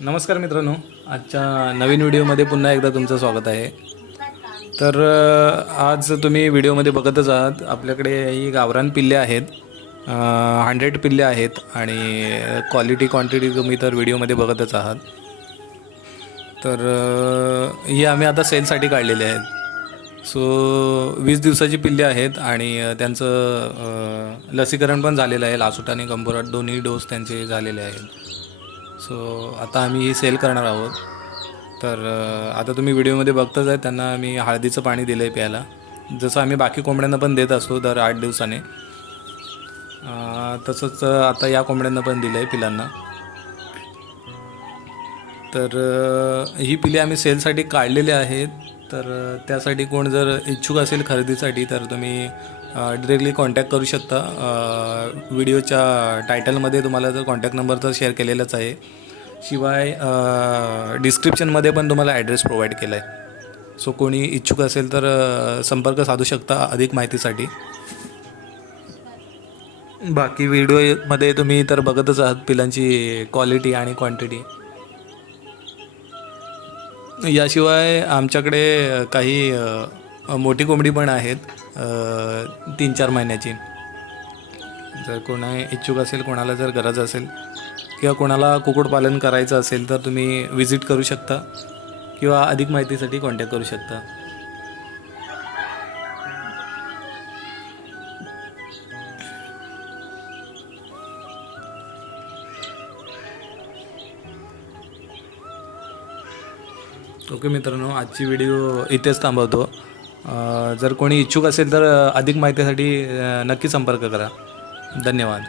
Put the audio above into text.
नमस्कार मित्रांनो आजच्या नवीन व्हिडिओमध्ये पुन्हा एकदा तुमचं स्वागत आहे. तर आज तुम्ही व्हिडिओमध्ये बघतच आहात आपल्याकडे ही गावरान पिल्ले आहेत हंड्रेड पिल्ले आहेत आणि क्वालिटी क्वांटिटी तुम्ही तर व्हिडिओमध्ये बघतच आहात. तर हे ही आम्ही आता सेलसाठी काढलेले आहेत. सो वीस दिवसाची पिल्ले आहेत आणि त्यांचं लसीकरण पण झालेलं आहे लासुट आणि कंबोराट दोन्ही डोस त्यांचे झालेले आहेत. सो आता आम्ही ही सेल करणार आहोत. तर आता तुम्ही व्हिडिओमध्ये बघतच आहे त्यांना आम्ही हळदीचं पाणी दिलं आहे प्यायला. जसं आम्ही बाकी कोंबड्यांना पण देत असतो दर आठ दिवसाने. तसंच आता या कोंबड्यांना पण दिलं आहे पिलांना. तर ही पिले आम्ही सेलसाठी काढलेली आहेत. तर त्यासाठी कोण जर इच्छुक असेल खरेदीसाठी तर तुम्ही डिरेक्टली कॉन्टॅक्ट करू शकता. व्हिडिओच्या टायटलमध्ये तुम्हाला जर कॉन्टॅक्ट नंबर तर शेअर केलेलाच आहे. शिवाय डिस्क्रिप्शनमध्ये पण तुम्हाला ॲड्रेस प्रोव्हाइड केला आहे सो कोणी इच्छुक असेल तर संपर्क साधू शकता अधिक माहितीसाठी. बाकी व्हिडिओमध्ये तुम्ही तर बघतच आहात पिलांची क्वालिटी आणि क्वांटिटी याशिवाय आमच्याकडे काही मोठी कोंबडी पण आहेत तीन चार महिन्याची. जर कोणा इच्छुक असेल कोणाला जर गरज असेल किंवा कोणाला कुक्कुटपालन करायचं असेल तर तुम्ही विजिट करू शकता किंवा अधिक माहितीसाठी कॉन्टॅक्ट करू शकता. ओके मित्रांनो आजची व्हिडिओ इथेच थांबवतो. जर कोणी इच्छुक असेल तर अधिक माहितीसाठी नक्की संपर्क करा. धन्यवाद.